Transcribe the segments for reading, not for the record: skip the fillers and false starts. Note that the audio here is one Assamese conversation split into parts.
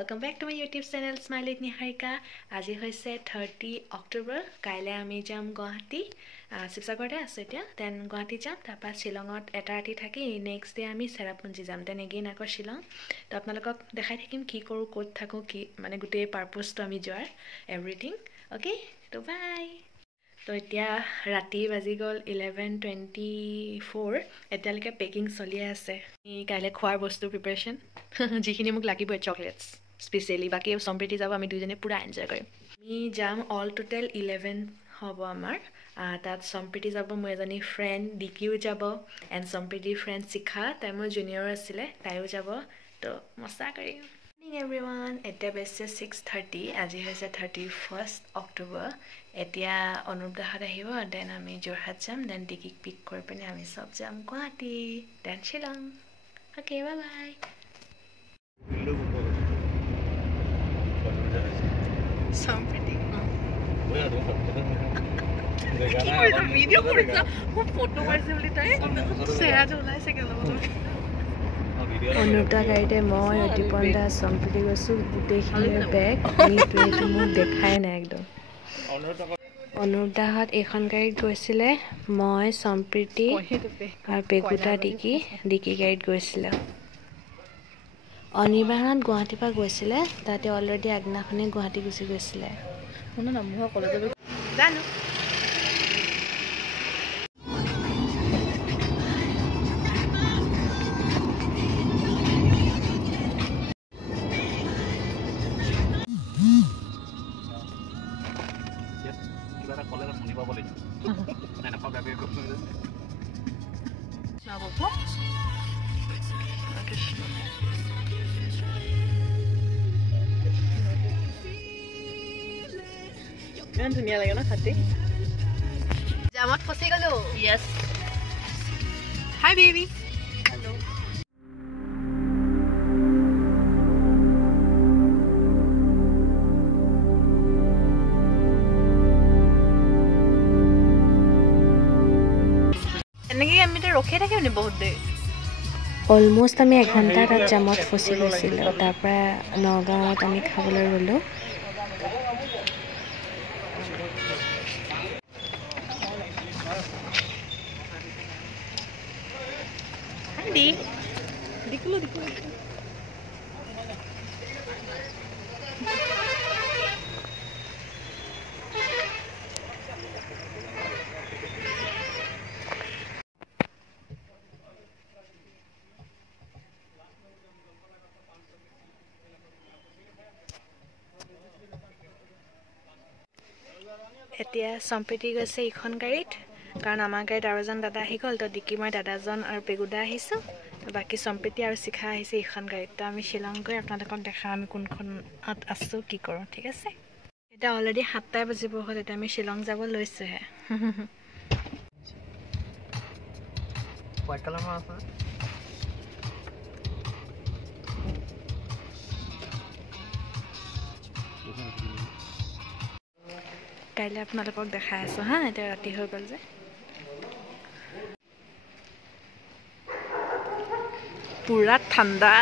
welcome back to my YouTube channel Smile with Niharika. আজি হৈছে 30 অক্টোবৰ কাইলে আমি যাম গুৱাহাটী শিৱসাগৰতে আছে এতিয়া দেন গুৱাহাটী যাম তাৰপা শিলঙত এটা ৰাতি থাকি নেক্সট ডে আমি চেৰাপুঞ্জি যাম দেন এগেইন আকৌ শিলং তো আপোনালোকক দেখাই থাকিম কি কৰো ক'ত থাকো কি মানে গোটেই পাৰপজটো আমি যোৱাৰ এভৰিথিং ওকে তো বাই তো এতিয়া ৰাতি বাজি গল 11:24 এতিয়ালৈকে পেকিং চলি আছে কাইলে খোৱাৰ বস্তু প্ৰিপাৰেচন যিখিনি মোক লাগিব চকলেটস স্পেশালি বাকি সম্প্ৰীতি যাব আমি দুজনে পুৰা এনজয় কৰিম আমি যাম অল টোটাল 11 হ'ব আমাৰ তাত সম্প্ৰীতি যাব মোৰ এজনী ফ্ৰেন্ড ডিকিও যাব এণ্ড সম্প্ৰীতিৰ ফ্ৰেন্ড শিখা তাই মোৰ জুনিয়ৰ আছিলে তাইও যাব তো মজা কৰিম Morning everyone, এতিয়া বেছে 6:30 আজি হৈছে 31st অক্টোবৰ এতিয়া অনুপদাহত আহিব দেন আমি যোৰহাট যাম দেন ডিকিক পিক কৰি পিনে আমি সব যাম Guwahati then Shillong okay bye bye Sampriti কি কৰিছ ভিডিঅ' কৰিছ মই ফটো মাৰিছে বুলি তাই চেহেৰাটো ওলাইছে কেলে অনুপদা গাড়ীতে মই অতিপন্দা সম্প্ৰীতি গৈছোঁ গোটেইখিনিৰ বেগ মিটুৱেটো মোক দেখাই নাই একদম অনুপদাহঁত এইখন গাড়ীত গৈছিলে মই সম্প্ৰীতি আৰু পেগুটা ডিকি গাড়ীত গৈছিলে অনিৰ্বাণত গুৱাহাটীৰ পৰা গৈছিলে তাতে অলৰেডি আগদিনাখনেই গুৱাহাটী গুচি গৈছিলে শুনো না মই কলেজলৈ জানো Kan dunia lagi na hati. Jamat fasi galo. Yes. Hi baby. Hello. এনেকে আমি তো ৰখে থাকিম নি বহুত দেৰি অলমোস্ট আমি 1 ঘণ্টা তাত জামত ফসি গৈছিল তাৰ পৰা নগাঁৱত আমি খাবলৈ গলো Di dikulo এতিয়া সম্প্ৰীতি গৈছে ইখন গাড়ীত কাৰণ আমাৰ গাড়ীত আৰু এজন দাদা আহি গ'ল তো ডিকি মই দাদাজন আৰু পেগুদা আহিছো বাকি সম্প্ৰীতি আৰু শিখা আহিছে ইখন গাড়ীত তো আমি শিলং গৈ আপোনালোকক দেখাম আমি কোনখনত আছো কি কৰোঁ ঠিক আছে এটা অলৰেডি 7টা বাজিব হ'ল এতিয়া আমি শিলং যাব লৈছোহে হোৱাইট কালাৰ আছে কাইলে আপোনালোকক দেখাই আছো হা এটা ৰাতি হৈ গ'ল যে পুৰা ঠাণ্ডা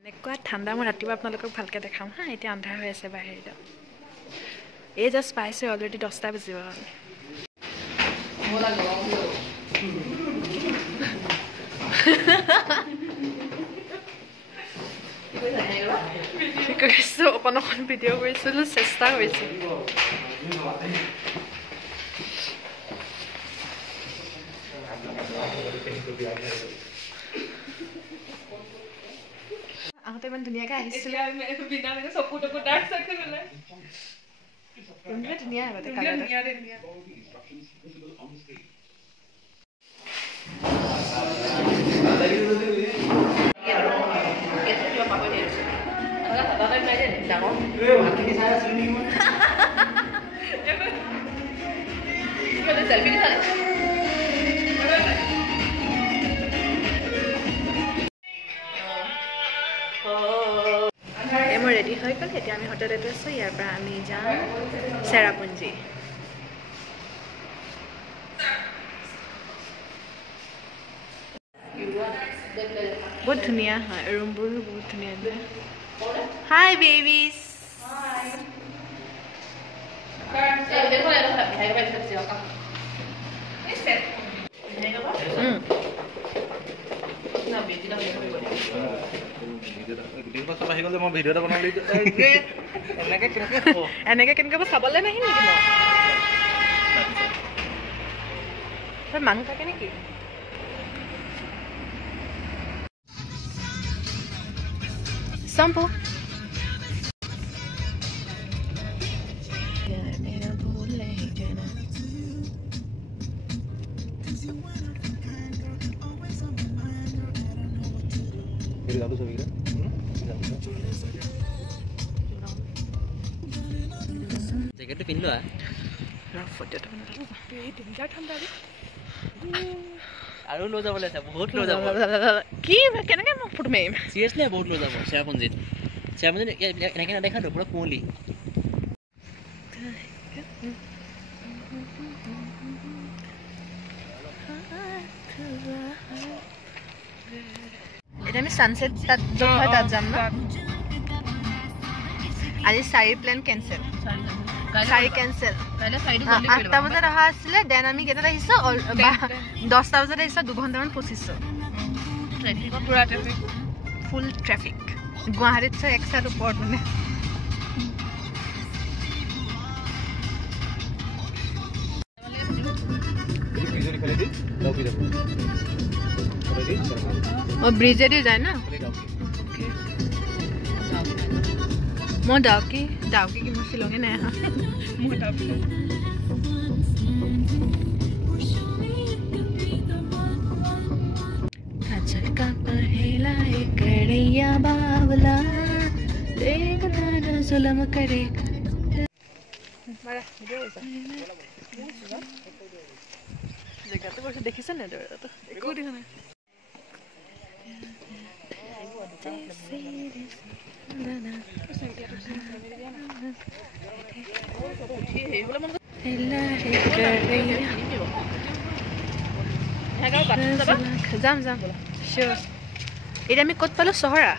এনেকুৱা ঠাণ্ডা মই ৰাতিপুৱা আপোনালোকক ভালকে দেখাম হা এতিয়া আন্ধাৰ হৈ আছে বাহিৰত এই জাষ্ট পাইছে অলৰেডি 10টা বাজিব কি কৰিছো অকণ ভিডিঅ' কৰিছিলো চেষ্টা কৰিছো আহতে ইমান ধুনীয়াকে আহিছিলে বিনা মানে চকুটকু ডাৰ্ক চাৰ্কেল ওলাই ধুনীয়া আগতে কালাৰ ধুনীয়া selfie ni sale এমো ৰেডি হৈ গ'ল এতিয়া আমি হোটেলত আছো ইয়াৰ পৰা আমি যাম চেৰাপুঞ্জি বহুত ধুনীয়া হয় ৰুমবোৰ বহুত ধুনীয়া Hi babies. এনেকে কেনেকৈ চাবলৈ নাহি নেকি মই মানুহ থাকে নেকি Sampo. Jaket pin lo foto to আৰু লৈ যাব লাগে বহুত লৈ যাব কি কেনেকৈ মই ফটো মাৰিম সিৰিয়াসলি বহুত লৈ যাব চেৰাপুঞ্জিত এনেকৈ নেদেখা তো পুৰা কুঁৱলী এটা আমি সানসেট তাত হয় তাত যাম ন আজি 4 প্ল্যান ক্যান্সেল 4 ক্যান্সেল কাইলে 4 8টা বজাত অহা আছিলে দেন আমি কেইটাত আহিছো 10টা বজাত আহিছো 2 ঘণ্টামান পচিছো ট্ৰেফিক পুৰা ট্ৰেফিক ফুল ট্ৰেফিক গুৱাহাটীত চাই এক্সাত ওপৰত মানে और ब्रिजेडी जाए ना मैं डाउकी की मुझसे लोगे ना यहाँ अच्छा का पहला कड़ैया बावला देखता न जुल्म करे जगह तो देखिस ना तो একো দেখা নাই যাম যাম চিয়ৰ এতিয়া আমি ক'ত পালো চহৰা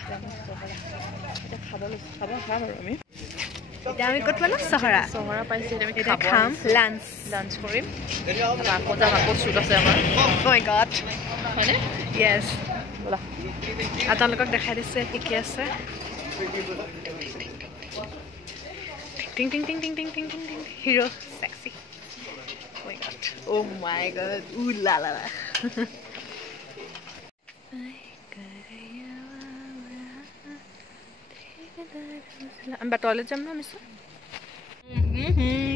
এতিয়া আমি ক'ত পালো চহৰা পাইছে এতিয়া খাম লাঞ্চ কৰিম আকৌ যাম আকৌ শ্বুট আছে আমাৰ মাই গড হয়নে য়েছ ব'লা আপোনালোকক দেখাই দিছে কি কি আছে টিং টিং টিং টিং টিং টিং টিং টিং hero sexy oh my god ooh la la la I'm about to jam na miso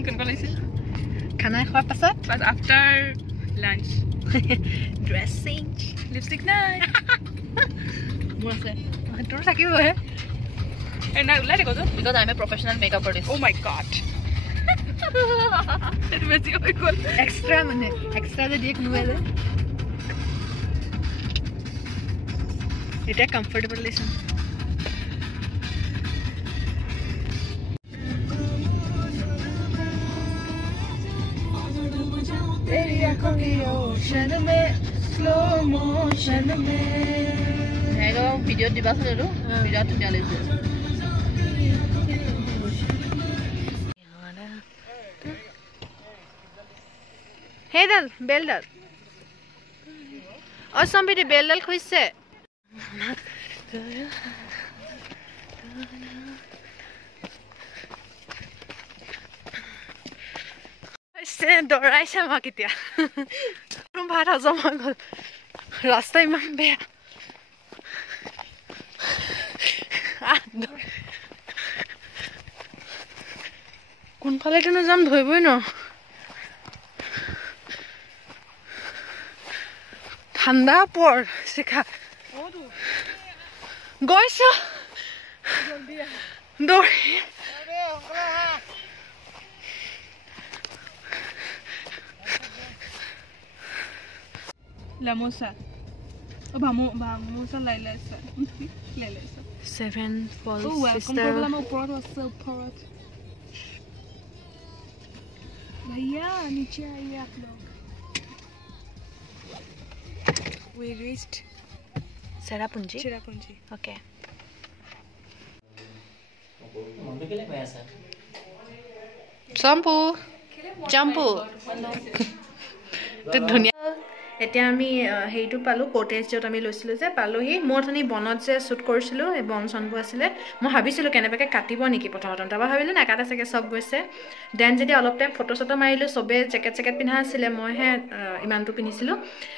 কেনেকুৱা লাগিছে খানা খোৱাৰ পাছত but after lunch dressing lipstick নাই মোৰ আছে তোৰ থাকিব হে and I let it go because I'm a professional makeup artist oh my god it was you equal extra মানে extra যদি এক নুৱে দে এটা কমফৰ্টেবল লেসন तेरी आंखों की ओशन में स्लो मोशन में হেগা ভিডিও দিবাচোন আৰু বিৰাট ধুনীয়া লাগিছে হেডাল বেলডাল और somebody बेलडल खुइसे से डराइছে আমাক এতিয়া ভাত হজম হৈ গ'ল ৰাস্তা ইমান বেয়া কোনফালে কিনো যাম ধৰিবই ন ঠাণ্ডা পৰ শিখা গৈছো দৌৰি lamosa vamosa lailasa lailasa 7 falls oh welcome to my upor भैया नीचे आइए आप लोग we reached Cherrapunji Cherrapunji okay চম্পু চম্পু ধুনীয়া এতিয়া আমি হেৰিটো পালোঁ কটেজ য'ত আমি লৈছিলোঁ যে পালোহি মই অথনি বনত যে শ্বুট কৰিছিলোঁ এই বন চনবোৰ আছিলে মই ভাবিছিলোঁ কেনেবাকৈ কাটিব নেকি প্ৰথমতে তাৰপৰা ভাবিলোঁ নাকাটা চাগে চব গৈছে দেন যেতিয়া অলপ টাইম ফটো চটো মাৰিলোঁ চবেই জেকেট চেকেট পিন্ধা আছিলে মইহে ইমানটো পিন্ধিছিলোঁ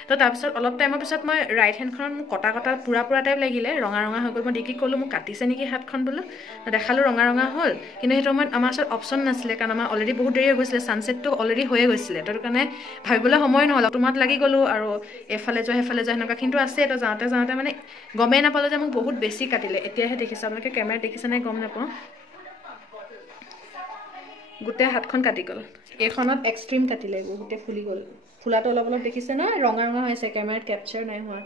তো তাৰপিছত অলপ টাইমৰ পিছত মই ৰাইট হেণ্ডখনত মোক কটা পুৰা টাইপ লাগিলে ৰঙা হৈ গ'ল মই ডিকি ক'লোঁ মোক কাটিছে নেকি হাতখন বোলো দেখালোঁ ৰঙা হ'ল কিন্তু সেইটো সময়ত আমাৰ ওচৰত অপশ্যন নাছিলে কাৰণ আমাৰ অলৰেডি বহুত দেৰি হৈ গৈছিলে ছানছেটটো অলৰেডি হৈয়ে গৈছিলে তো কাৰণে ভাবিবলৈ সময় নহ'ল তোমাত লাগি গ'লোঁ আৰু এফালে যোৱা সেইফালে যোৱা সেনেকুৱা কিন্তু আছে তো যাওঁতে মানে গমেই নাপালোঁ যে মোক বহুত বেছি কাটিলে এতিয়াহে দেখিছোঁ আপোনালোকে কেমেৰাত দেখিছে নাই গম নাপাওঁ গোটেই হাতখন কাটি গ'ল এইখনত এক্সট্ৰিম কাটিলে গোটেই ফুলি গ'ল ফুলাটো অলপ দেখিছে নহয় ৰঙা হৈছে কেমেৰাত কেপচাৰ নাই হোৱা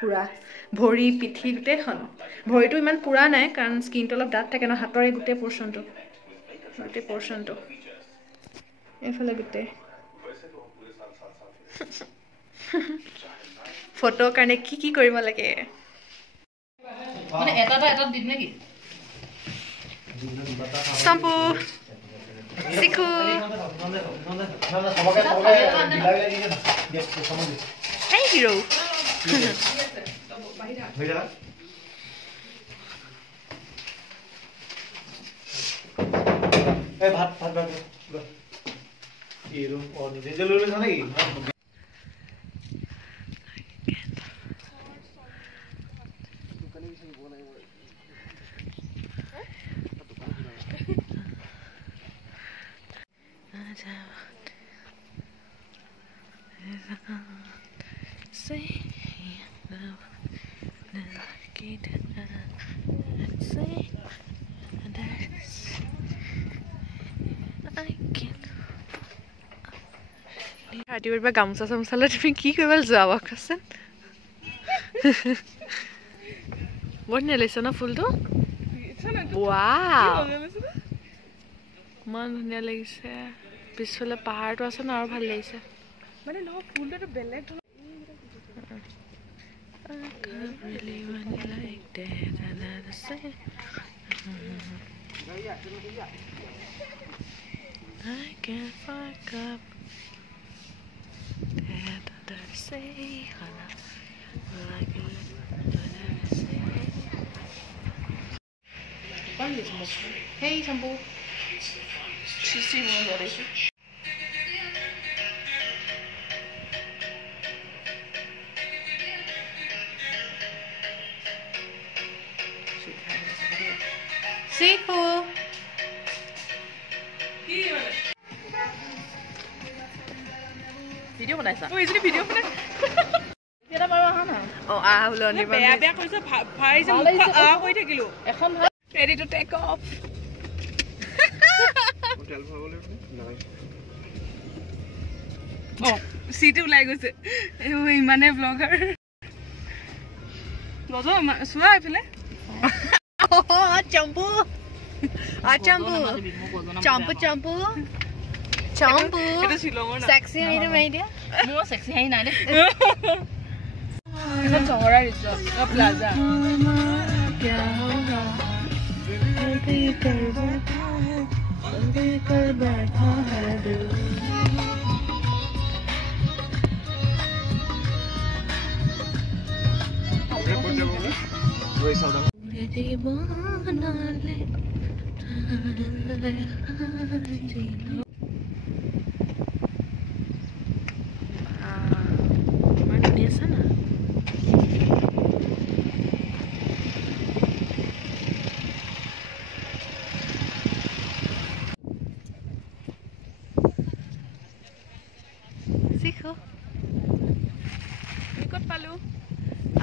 পুৰা ভৰি পিঠি গোটেইখন ভৰিটো ইমান পুৰা নাই কাৰণ স্কিনটো অলপ ডাঠ থাকে ন হাতৰ এই গোটেই পৰ্চনটো এইফালে গোটেই ফটোৰ কাৰণে কি কৰিব লাগে মানে এটা দিম নেকি শ্যাম্পু শিখু হেই হিৰো ৰাতিপুৱা গামোচা চামোচালৈ তুমি কি কৰিব যোৱা কচোন বৰ ধুনীয়া লাগিছে ন ফুলটো ৱাও ইমান ধুনীয়া লাগিছে পিছফালে পাহাৰটো আছে ন আৰু ভাল লাগিছে মানে নহয় ফুলটো বেলেগ I can't fuck up that say hey Sambu sisi mo dari sih Siku video banaisa oh ini video bana kira baru hana oh hulo ni beya beya koise bhai je mukha koi thakilo ekhon ready to take off hotel bhagole lagai oh city ulai goise oi mane vlogger lojo sua ifile oh champu itu Shillong na sexy hai na mai dia mo sexy hai na de ikan Songhora resort ka plaza kya hoga kar baitha hai dil woi sauda jadi banale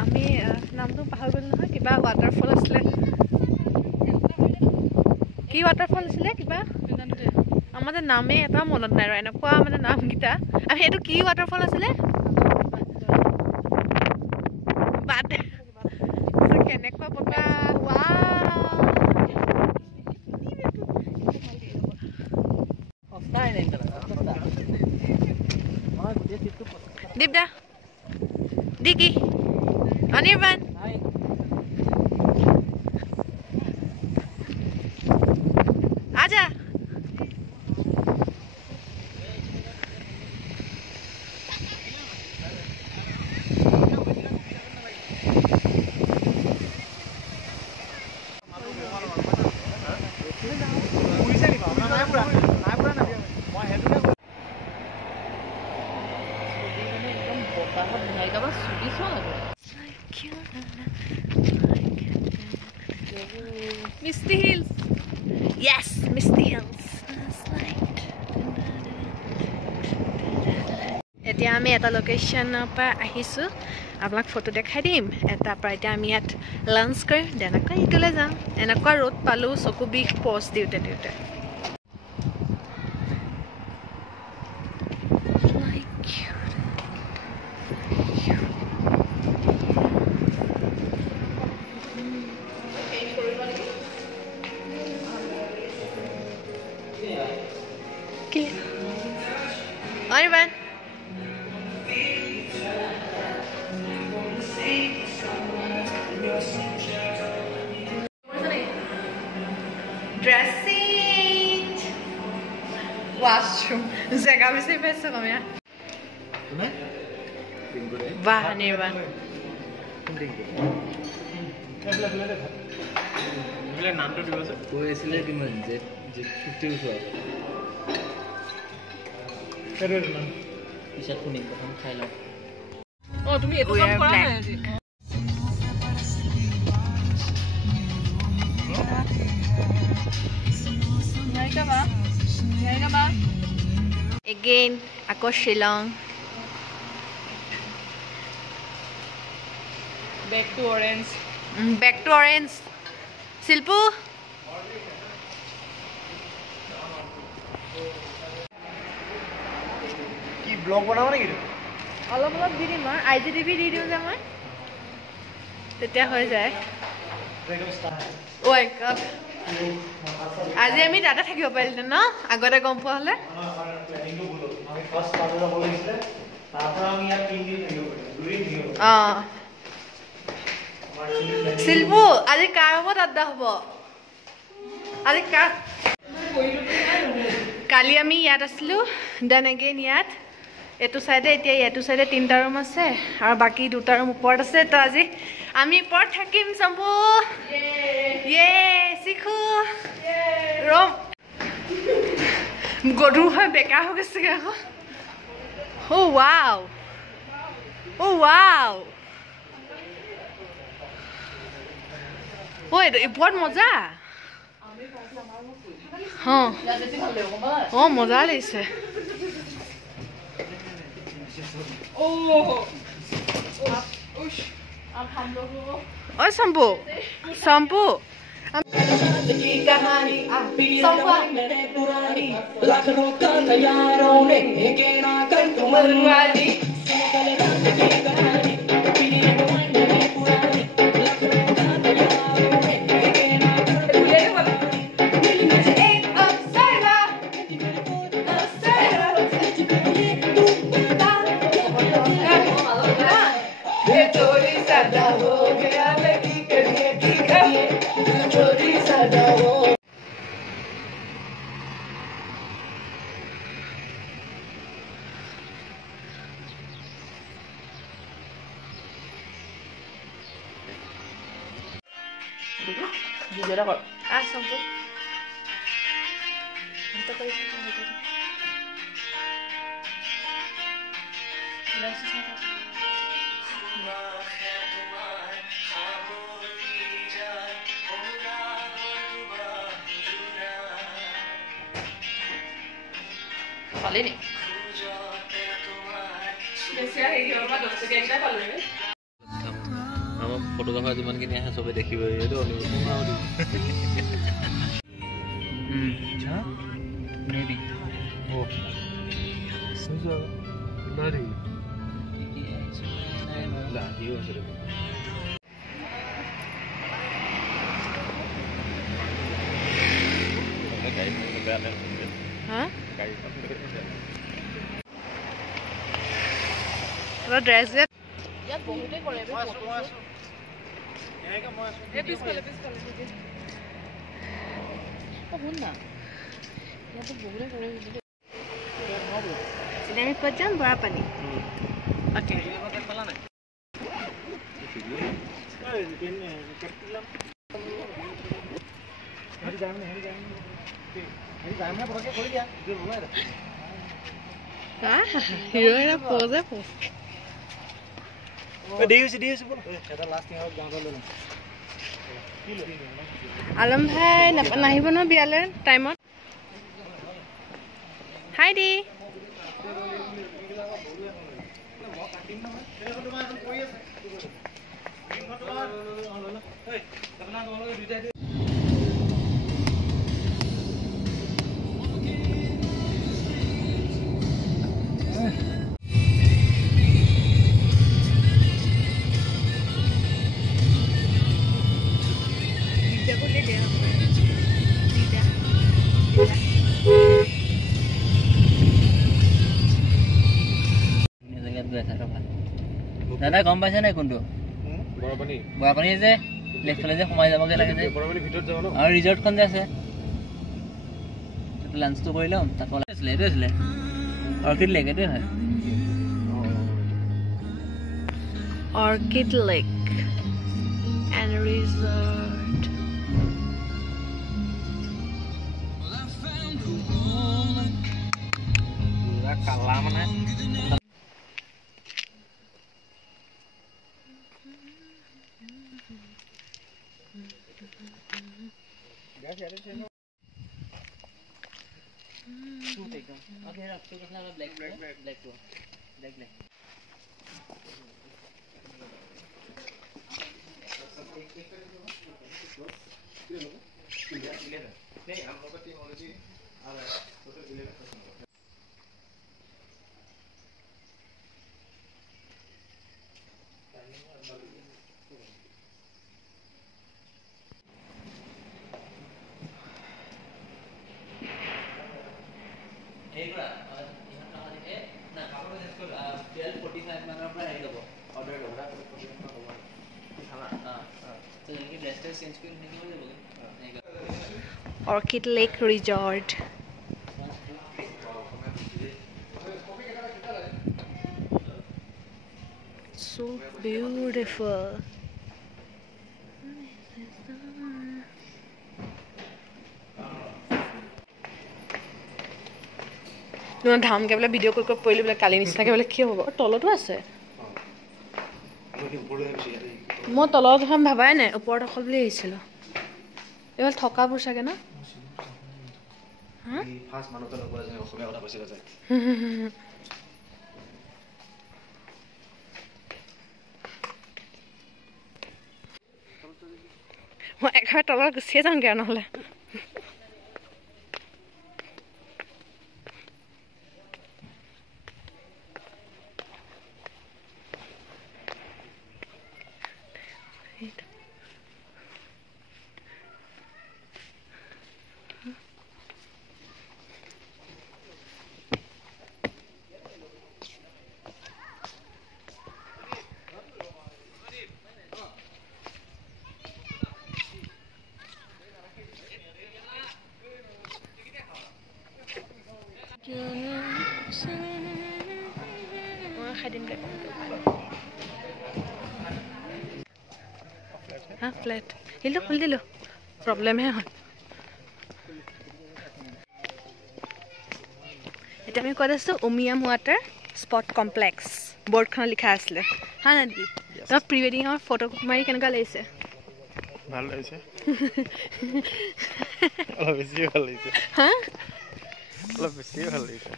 আমি নামটো পাহৰি গ'লো নহয় কিবা ৱাটাৰফল আছিলে কি ৱাটাৰফল আছিলে কিবা আমাৰ যে নামেই এটা মনত নাই আৰু এনেকুৱা মানে নামকেইটা আমি এইটো কি ৱাটাৰফল আছিলে কেনেকুৱা পতা দীপদা দিকি Anirban Misty Hills. Yes, Misty Hills. এতিয়া আমি এটা লোকেশ্যনৰ পৰা আহিছোঁ আপোনাক ফটো দেখাই দিম এটাৰ পৰা এতিয়া আমি ইয়াত লাঞ্চ কৰিম দেন আকৌ ইটোলৈ যাম এনেকুৱা ৰ'দ পালোঁ চকু বিষ পষ্ট দিওঁতে দিওঁতে Arvan dressing washroom जगह भी से पैसे कम यार वाह निर्वाण मिले नाम तो दिवस कोई इसलिए कि मैं जे 50 उस तेरे नाम पिछा कुनी को हम खाई लो Oh, তুমি এটো কাম কৰা নাই আজি again আকৌ শিলং back to orange শিল্পু কি ব্লগ বনাব নেকি অলপ অলপ দি দিম আৰু IGTV দি দিওঁ যে মই তেতিয়া হৈ যায় ঐ কাপ আজি আমি তাতে থাকিব পাৰিলোঁ ন আগতে গম পোৱা হ'লে অঁ শিল্পু আজি কাৰ ৰুমত আড্ডা হ'ব আজি কাৰ কালি আমি ইয়াত আছিলোঁ দেন এগেইন ইয়াত এইটো চাইডে এতিয়া এইটো চাইডে 3টা ৰুম আছে আৰু বাকী 2টা ৰুম ওপৰত আছে তো আজি আমি ওপৰত থাকিম চম্পু ইয়ে শিখু ৰুম গধুৰ হৈ বেকাৰ হৈ গৈছেগৈ আকৌ অ' ৱাও ঐ বহুত মজা অঁ মজা লাগিছে ঐ চম্পু চম্পু পালেনি আমার ফটোগ্রাফার যিমান কিনি আহে সবে দেখিব এইটো मेरी वो सुजा लारी ला ये हो सके हाँ ड्रेस ইয়াত বহুতে কৰে এই পিছফালে শুন না ইয়াত বহুতে কৰে আমি ক'ত যাম বৰা পানী অ'কে হিৰোইনৰ প'জে ডিউস बोल এটা লাস্ট ইয়ার গাঁও গলো না আলম ভাই নাহিব ন বিয়ালে টাইমত হাই দি দাদা গম পাইছে নাই কোনটো বৰাপানী যে লেফ্টফালে যে সোমাই যাবগৈ লাগে যে আৰু ৰিজৰ্টখন যে আছে লাঞ্চটো কৰি ল'ম তাকো আছিলে এইটো আছিলে অৰ্কিড লেক এইটোৱে হয় অৰ্কিড লেক এণ্ড ৰিজৰ্ট কালা মানে Orchid Lake Resort. So beautiful. No, ধাম কে বলে ভিডিও কল কৰি পইলে বলে কালি নিচিনাকে বলে কি হ'ব তলতো আছে মই তলত হম ভাবাই নাই ওপৰত অকল বুলি আহিছিল এবাৰ থকাবোৰ চাগে না ফাৰ্ষ্ট মানুহৰ লগত যেনে অসমীয়া কথা কৈছিল যায় মই একেবাৰে তলত গুচিয়ে যাওঁগে নহ'লে हाँ फ्लैट हिलो खुल दिलो प्रॉब्लम है हाँ इतना मैं कह रहा हूँ Umiam water spot complex board खाना लिखा है हाँ ना दी तो प्री वेडिंग और फोटो मारी केनेका লাগিছে ভাল লাগিছে অলপ বেছি ভাল লাগিছে हाँ অলপ বেছি ভাল লাগিছে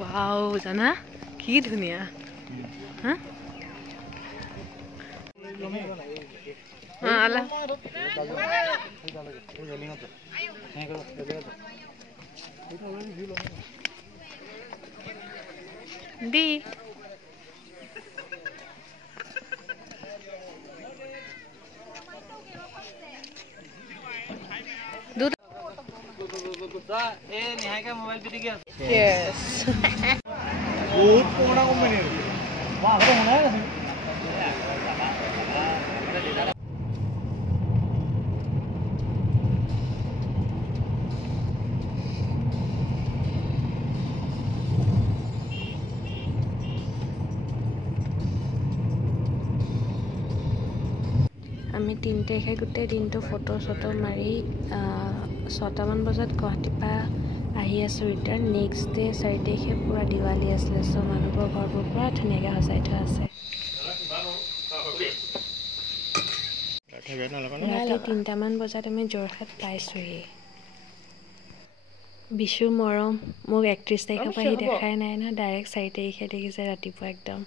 वाओ जाना की दुनिया हाँ हाँ आला दी Yes. বহুত পুৰণা কোম্পানী আমি 3 তাৰিখে গোটেই দিনটো ফটো চটো মাৰি 6টামান বজাত গুৱাহাটীৰ পৰা আহি আছোঁ ৰিটাৰ্ণ নেক্সট ডে 4 তাৰিখে পুৰা দিৱালী আছিলে চ' মানুহবোৰৰ ঘৰবোৰ পুৰা ধুনীয়াকৈ সজাই থোৱা আছে ৰাতি 3টামান বজাত আমি যোৰহাট পাইছোঁহি বিশু মৰম মোক 31 তাৰিখৰ পৰা দেখাই নাই ন ডাইৰেক্ট 4 তাৰিখে দেখিছে ৰাতিপুৱা একদম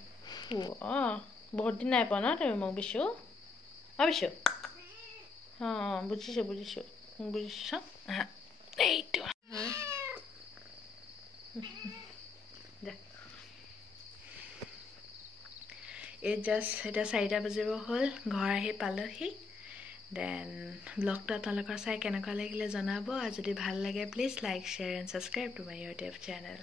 বহুত দিন নাই পোৱা ন তুমি মোক বিশু বিশু বুজিছোঁ এইটো এই জাষ্ট এতিয়া 4টা বাজিব হ'ল ঘৰ আহি পালোহি দেন ব্লগটো আপোনালোকৰ চাই কেনেকুৱা লাগিলে জনাব আৰু যদি ভাল লাগে please like share and subscribe to my YouTube channel